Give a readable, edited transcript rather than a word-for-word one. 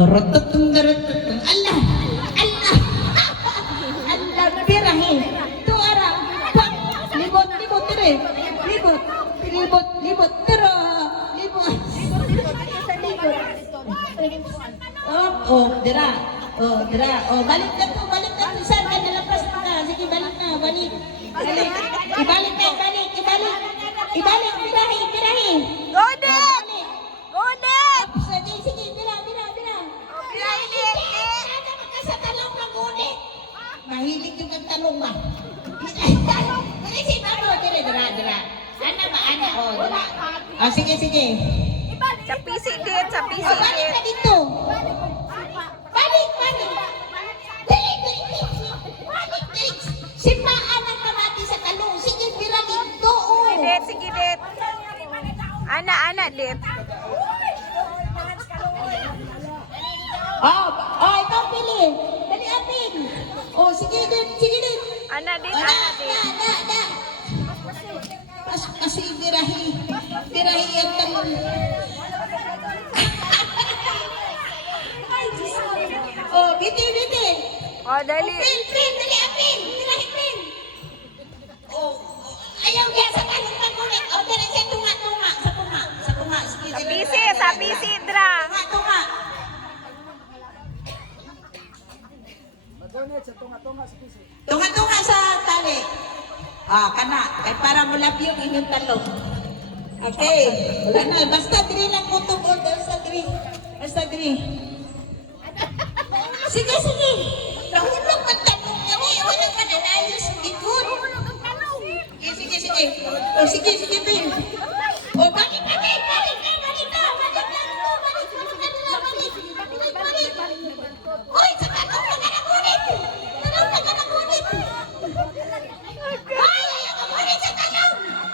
Ratatundaratutun. Allah! Allah! Allah! Birahe! Tuara! Pang! Libot! Libot! Tire! Libot! Libot! Libot! Tira! Libot! Oh, dira! Oh, dira! Oh, balik na to! Balik na to! Saan ka nalapas na? Sige, balik na! Balik! Balik! Ibalik na! Ibalik! Ibalik! Ibalik! Birahe! Birahe! Godit! Godit! Sige, sige! Bira! Bira! Bira! Sa talong na ngunit. Mahilig yung ang talong ba? Dili si Mamo, dili, dira. Ana ba, ana, oh, dira. Oh, sige, sige. Sa pisi dit, sa pisi Oh, balik dit. ka dito. Balik, balik. Dili, dili. Balik, dili. Simpaan ang kamati sa talong. Sige, bira dito, oh. Sige dit, sige dit. Ana dit. Oh, ikaw pili. Dali, apin. Oh, sige din, sige din. Ana dit, Oh, ana dit. na. Kasi birahi ang talong. Oh, biti. Oh, dali. Pin, dali, apin. Birahi, pin. Oh, ayaw niya sa talong na kulit. Oh, dali siya tunga. Sa tunga. Sige, Sa sige, pisi, dira. sa pisi, dra. Tunga. Tunga sa tali. Kana. Kay para mulap yung inyong talong. Okay. Wala na. Basta diri lang kutub. Basta diri. Sige. Nahulog ang talong niya. Wala ka na naayos. Ikot. Sige. Oh, sige, Pin. Oh, balik.